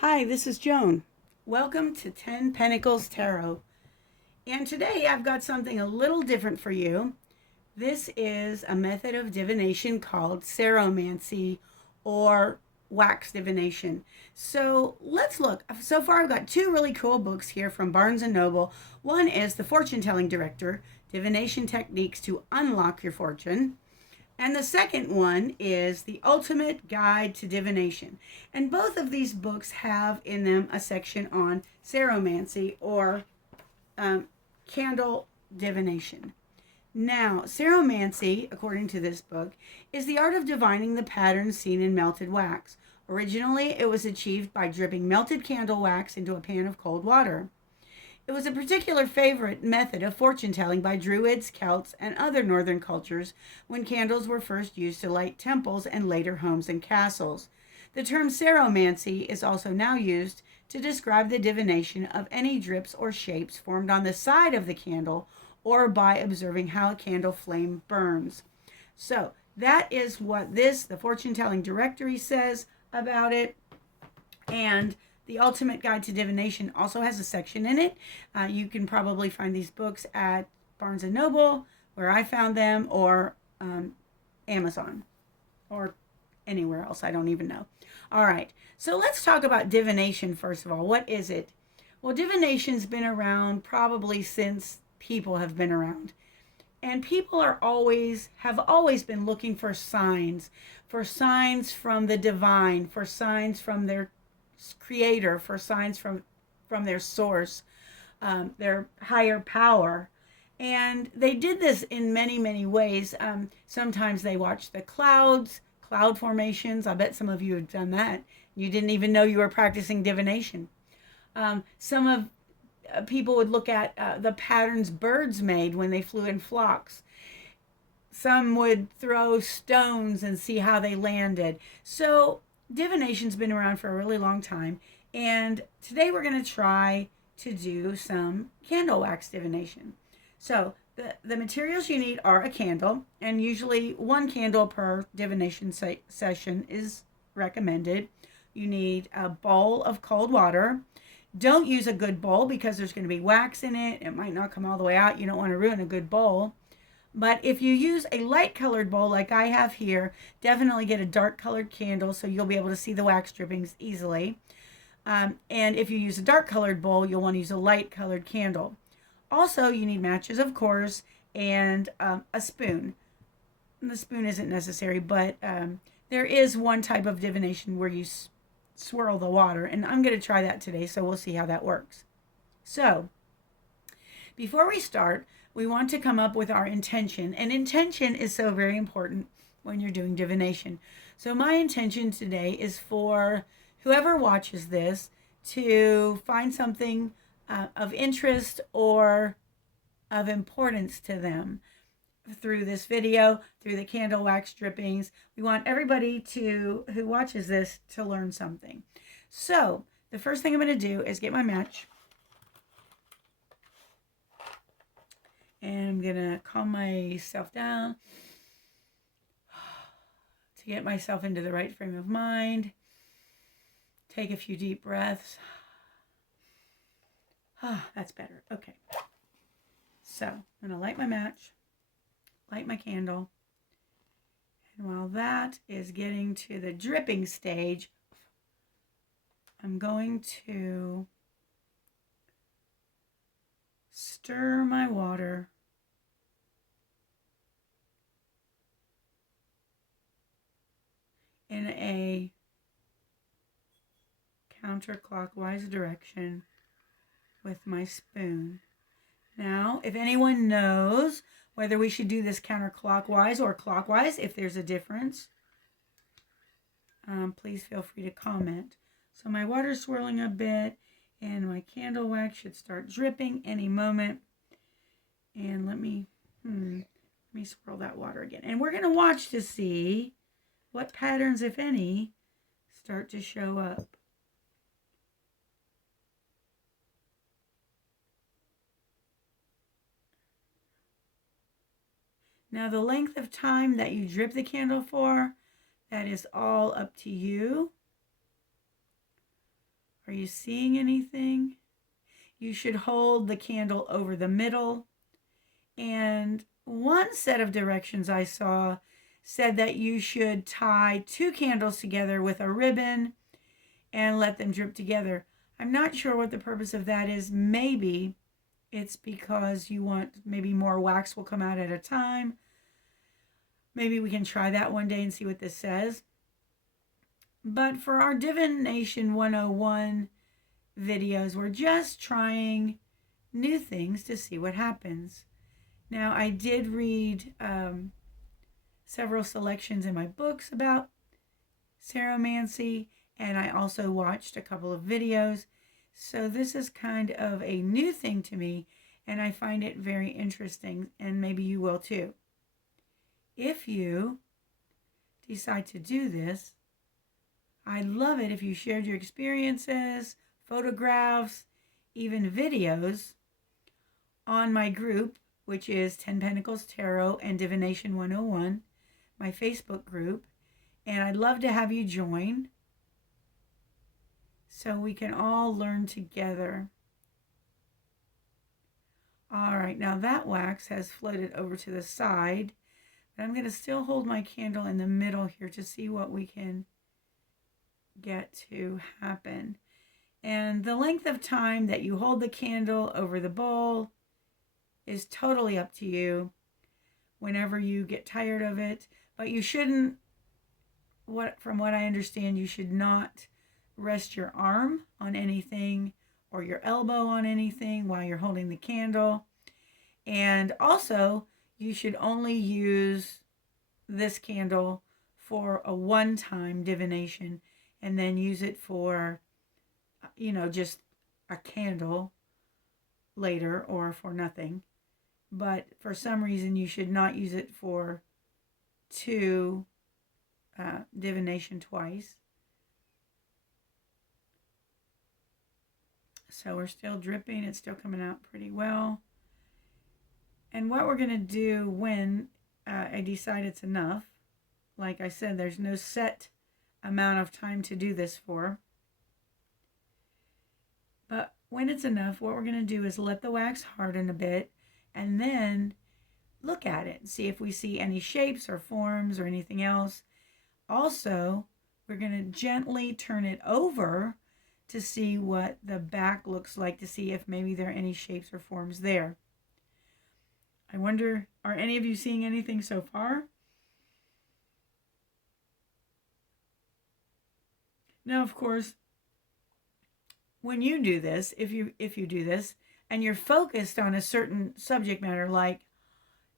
Hi, this is Joan. Welcome to 10 Pentacles Tarot. And today I've got something a little different for you. This is a method of divination called Ceromancy or wax divination. So let's look. So far I've got two really cool books here from Barnes & Noble. One is The Fortune Telling Director, Divination Techniques to Unlock Your Fortune. And the second one is The Ultimate Guide to Divination. And both of these books have in them a section on ceromancy or candle divination. Now, ceromancy, according to this book, is the art of divining the patterns seen in melted wax. Originally, it was achieved by dripping melted candle wax into a pan of cold water. It was a particular favorite method of fortune telling by Druids, Celts, and other northern cultures when candles were first used to light temples and later homes and castles. The term ceromancy is also now used to describe the divination of any drips or shapes formed on the side of the candle or by observing how a candle flame burns. So that is what the fortune telling directory says about it. And the Ultimate Guide to Divination also has a section in it. You can probably find these books at Barnes & Noble, where I found them, or Amazon, or anywhere else. I don't even know. All right, so let's talk about divination first of all. What is it? Well, divination's been around probably since people have been around. And people have always been looking for signs from the divine, for signs from their creator, for signs from their source, their higher power. And they did this in many ways. Sometimes they watched the cloud formations. I bet some of you have done that. You didn't even know you were practicing divination. Some of people would look at the patterns birds made when they flew in flocks. Some would throw stones and see how they landed. So divination's been around for a really long time, and today we're going to try to do some candle wax divination. So the materials you need are a candle, and usually one candle per divination session is recommended. You need a bowl of cold water. Don't use a good bowl because there's going to be wax in it. It might not come all the way out. You don't want to ruin a good bowl. But if you use a light colored bowl like I have here, definitely get a dark colored candle so you'll be able to see the wax drippings easily. And if you use a dark colored bowl, you'll want to use a light colored candle. Also, you need matches, of course, and a spoon. And the spoon isn't necessary, but there is one type of divination where you swirl the water, and I'm going to try that today, so we'll see how that works. So, before we start, we want to come up with our intention. And intention is so very important when you're doing divination. So my intention today is for whoever watches this to find something of interest or of importance to them through this video, through the candle wax drippings. We want everybody who watches this to learn something. So the first thing I'm going to do is get my match. And I'm going to calm myself down to get myself into the right frame of mind. Take a few deep breaths. That's better. Okay. So I'm going to light my match, light my candle. And while that is getting to the dripping stage, I'm going to stir my water in a counterclockwise direction with my spoon. Now, if anyone knows whether we should do this counterclockwise or clockwise, if there's a difference, please feel free to comment. So my water's swirling a bit, and my candle wax should start dripping any moment. And let me swirl that water again. And we're going to watch to see what patterns, if any, start to show up. Now, the length of time that you drip the candle for, that is all up to you. Are you seeing anything? You should hold the candle over the middle. And one set of directions I saw said that you should tie 2 candles together with a ribbon and let them drip together. I'm not sure what the purpose of that is. Maybe it's because you want, maybe more wax will come out at a time. Maybe we can try that one day and see what this says. But for our Divination 101 videos, we're just trying new things to see what happens. Now, I did read several selections in my books about Ceromancy, and I also watched a couple of videos. So this is kind of a new thing to me, and I find it very interesting, and maybe you will too. If you decide to do this, I'd love it if you shared your experiences, photographs, even videos on my group, which is 10 Pentacles Tarot and Divination 101, my Facebook group. And I'd love to have you join so we can all learn together. All right, now that wax has floated over to the side, but I'm going to still hold my candle in the middle here to see what we can get to happen. And the length of time that you hold the candle over the bowl is totally up to you whenever you get tired of it. But you shouldn't, from what I understand, you should not rest your arm on anything or your elbow on anything while you're holding the candle. And also, you should only use this candle for a one-time divination and then use it for, just a candle later or for nothing. But for some reason, you should not use it for 2 divination twice. So we're still dripping. It's still coming out pretty well. And what we're going to do when I decide it's enough, like I said, there's no set amount of time to do this for. But when it's enough, what we're going to do is let the wax harden a bit and then look at it and see if we see any shapes or forms or anything else. Also, we're going to gently turn it over to see what the back looks like, to see if maybe there are any shapes or forms there. I wonder, are any of you seeing anything so far? Now, of course, when you do this, if you do this, and you're focused on a certain subject matter, like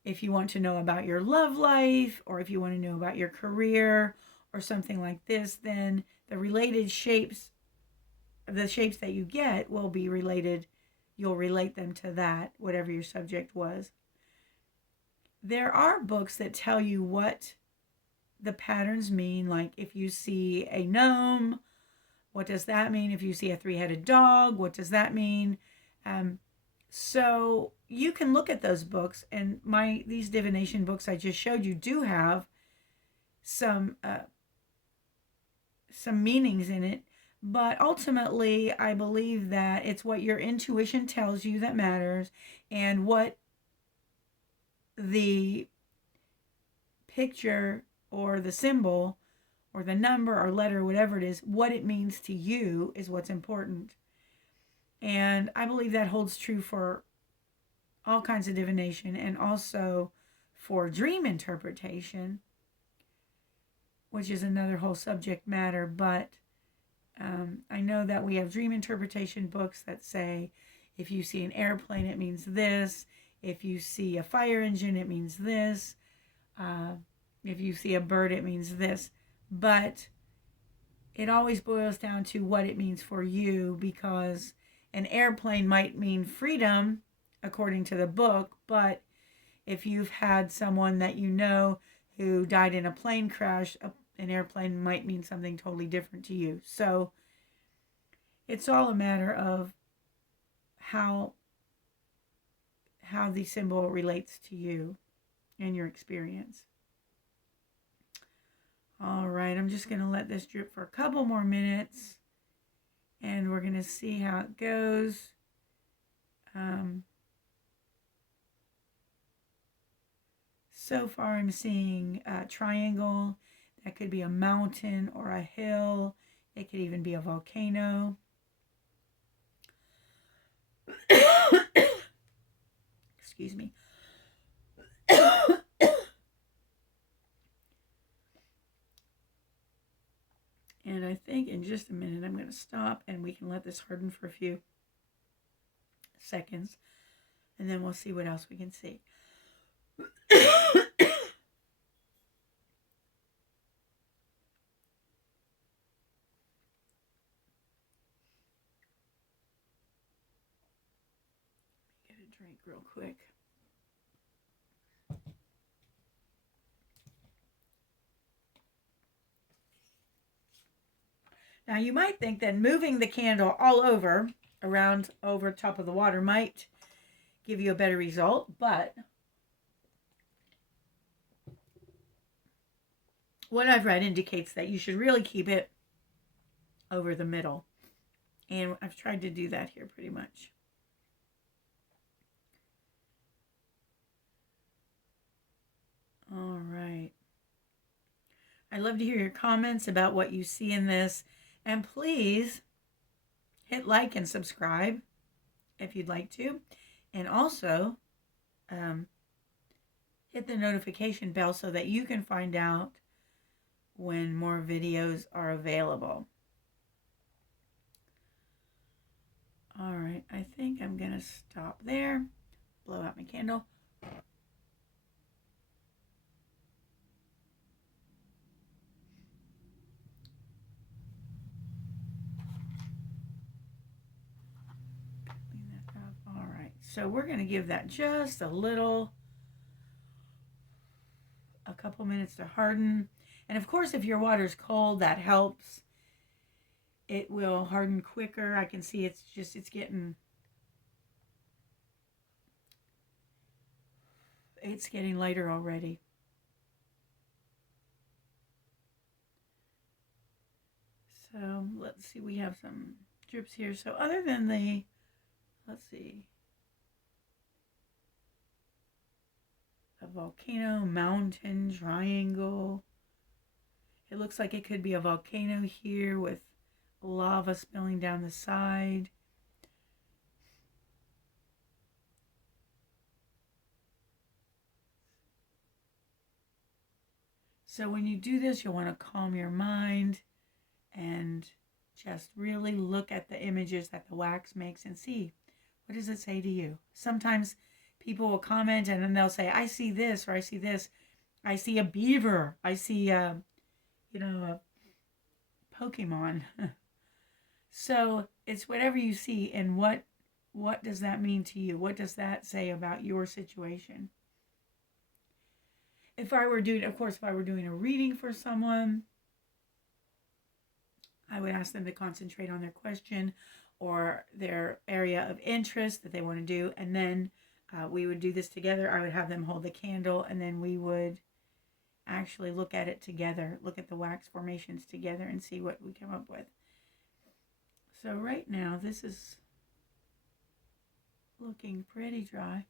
if you want to know about your love life, or if you want to know about your career, or something like this, then the related shapes, the shapes that you get will be related. You'll relate them to that, whatever your subject was. There are books that tell you what the patterns mean, like if you see a gnome, what does that mean? If you see a 3-headed dog, what does that mean? So you can look at those books, and these divination books I just showed you do have some meanings in it, but ultimately I believe that it's what your intuition tells you that matters, and what the picture or the symbol or the number or letter, whatever it is, what it means to you is what's important. And I believe that holds true for all kinds of divination, and also for dream interpretation, which is another whole subject matter. But I know that we have dream interpretation books that say if you see an airplane, it means this. If you see a fire engine, it means this. If you see a bird, it means this. But it always boils down to what it means for you, because an airplane might mean freedom according to the book, but if you've had someone that you know who died in a plane crash, an airplane might mean something totally different to you. So it's all a matter of how the symbol relates to you and your experience. All right, I'm just going to let this drip for a couple more minutes, And we're going to see how it goes. So far I'm seeing a triangle. That could be a mountain or a hill. It could even be a volcano. Excuse me. And I think in just a minute I'm going to stop and we can let this harden for a few seconds. And then we'll see what else we can see. Get a drink real quick. Now you might think that moving the candle all over, around over top of the water might give you a better result, but what I've read indicates that you should really keep it over the middle. And I've tried to do that here pretty much. All right. I'd love to hear your comments about what you see in this. And please hit like and subscribe if you'd like to. And also hit the notification bell so that you can find out when more videos are available. All right, I think I'm going to stop there. Blow out my candle. Clean that up. All right, so we're going to give that just a couple minutes to harden. And of course, if your water's cold, that helps. It will harden quicker. I can see it's getting lighter already. So let's see, we have some drips here. So other than let's see, a volcano, mountain, triangle. It looks like it could be a volcano here with lava spilling down the side. So when you do this, you'll want to calm your mind and just really look at the images that the wax makes and see, what does it say to you? Sometimes people will comment and then they'll say, I see this, or I see this. I see a beaver. I see a Pokemon. So it's whatever you see, and what does that mean to you? What does that say about your situation? If I were doing a reading for someone, I would ask them to concentrate on their question or their area of interest that they want to do, and then we would do this together. I would have them hold the candle, and then we would actually look at it together, look at the wax formations together and see what we come up with. So right now, this is looking pretty dry.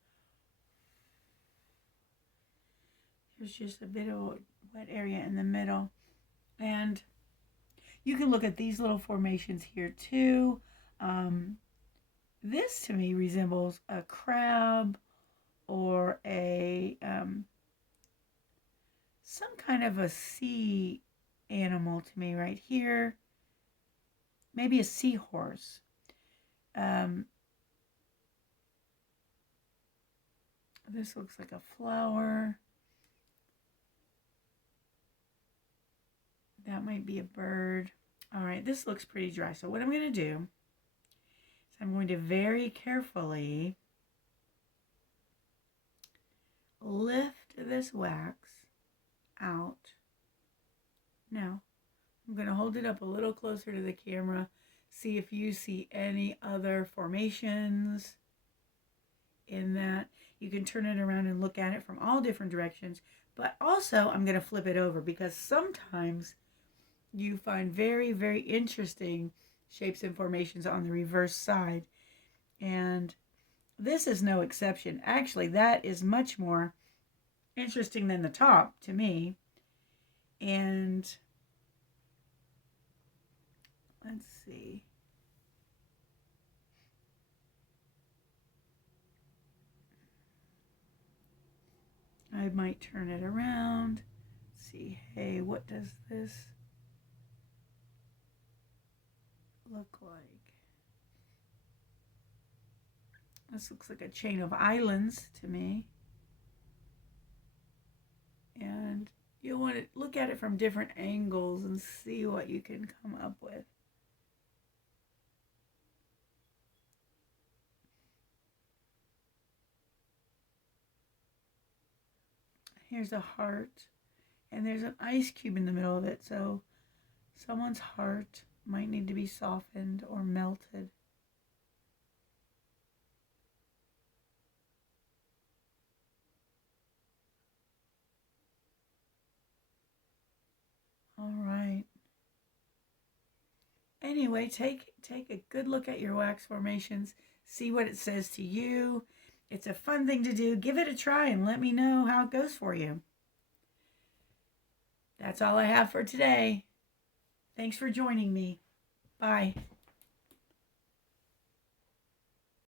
There's just a bit of a wet area in the middle. And you can look at these little formations here too. This to me resembles a crab or a some kind of a sea animal to me right here. Maybe a seahorse. This looks like a flower. That might be a bird. All right, this looks pretty dry. So what I'm going to do is I'm going to very carefully lift this wax out. Now, I'm going to hold it up a little closer to the camera, see if you see any other formations in that. You can turn it around and look at it from all different directions, but also I'm going to flip it over because sometimes you find very, very interesting shapes and formations on the reverse side. And this is no exception. Actually, that is much more interesting than the top to me. And let's see. I might turn it around. See, hey, what does this look like? This looks like a chain of islands to me. And you want to look at it from different angles and see what you can come up with. Here's a heart, and there's an ice cube in the middle of it, so someone's heart might need to be softened or melted. All right. Anyway, take a good look at your wax formations. See what it says to you. It's a fun thing to do. Give it a try and let me know how it goes for you. That's all I have for today. Thanks for joining me. Bye.